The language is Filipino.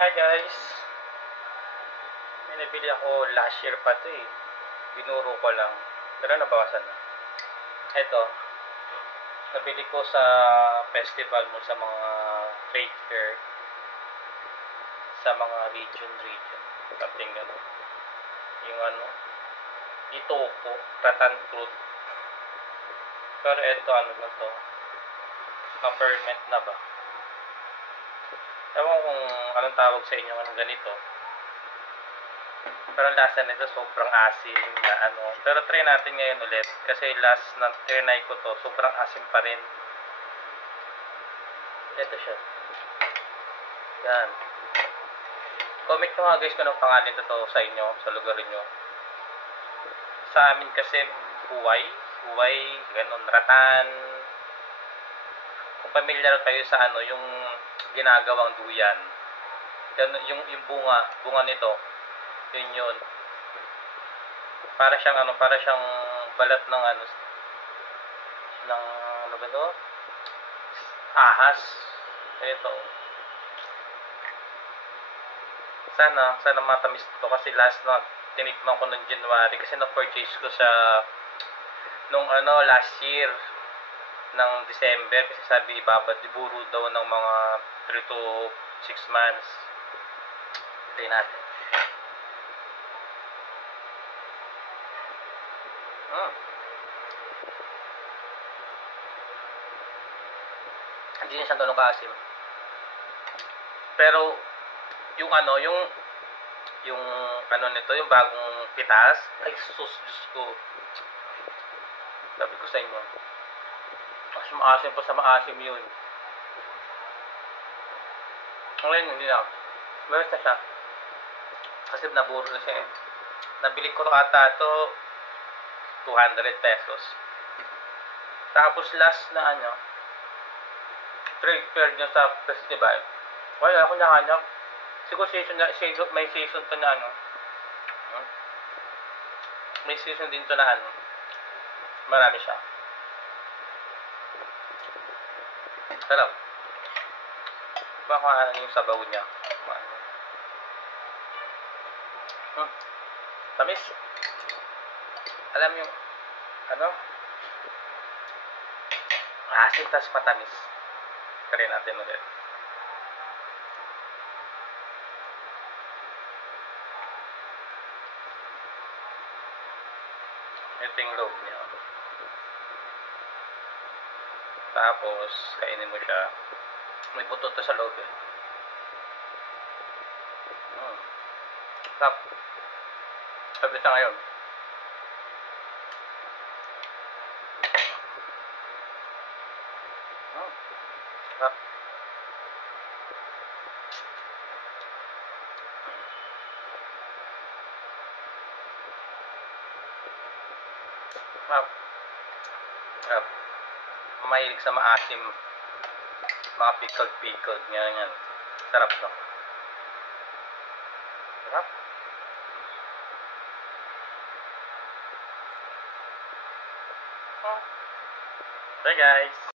Hi guys! May nabili ako last year pa to eh. Binuro ko lang. Pero nabawasan na. Ito. Nabili ko sa festival mo sa mga trade fair. Sa mga region. Something gano'n. Yung ano. Itoko. Rattan fruit. Pero ito ano na to. Na-ferment na ba? Ewan kung anong tawag sa inyo ng ganito. Pero ang lasa nito sobrang asim na ano. Pero try natin ngayon ulit. Kasi last na trinay ko to, sobrang asim pa rin. Ito siya. Yan. Comment nyo nga guys kung anong pangalan ito sa inyo, sa lugar nyo. Sa amin kasi huway, ganun, ratan. Kung familiar kayo sa ano, yung ginagawang duyan. Ganun, yung bunga nito. Yun. Para siyang balat ng ano ba ito? Ahas. Ito. Sana matamis ito kasi last na tinikman ko noong January kasi na-purchase ko sa nung last year ng December kasi sabi iburo daw ng mga 3 to 6 months. Tingnan natin. Hindi na siya ganun kaasim. Pero yung nito, yung bagong pitas, ay sus, Diyos ko. Sabi ko sa inyo, mas maasim pa sa maasim yun. Ngayon, hindi na. Meron na siya. Kasi naburo na siya eh. Nabili ko ata ito 200 pesos. Tapos last na trade fair nyo sa festival. Wala akong nahanap. Siguro may season to na may season din to na marami siya. Sarap. Baka yung sabaw niya. Tamis. Alam yung asin tas matamis. Try natin ulit. Ito yung loob niya. Tapos, kainin mo siya. May buto to sa loob eh. Sarap. Sabi siya ngayon. Sarap. Sarap. Mahilig sa maasim. Mga pickled. Ganyan. Sarap to. Sarap. Bye guys.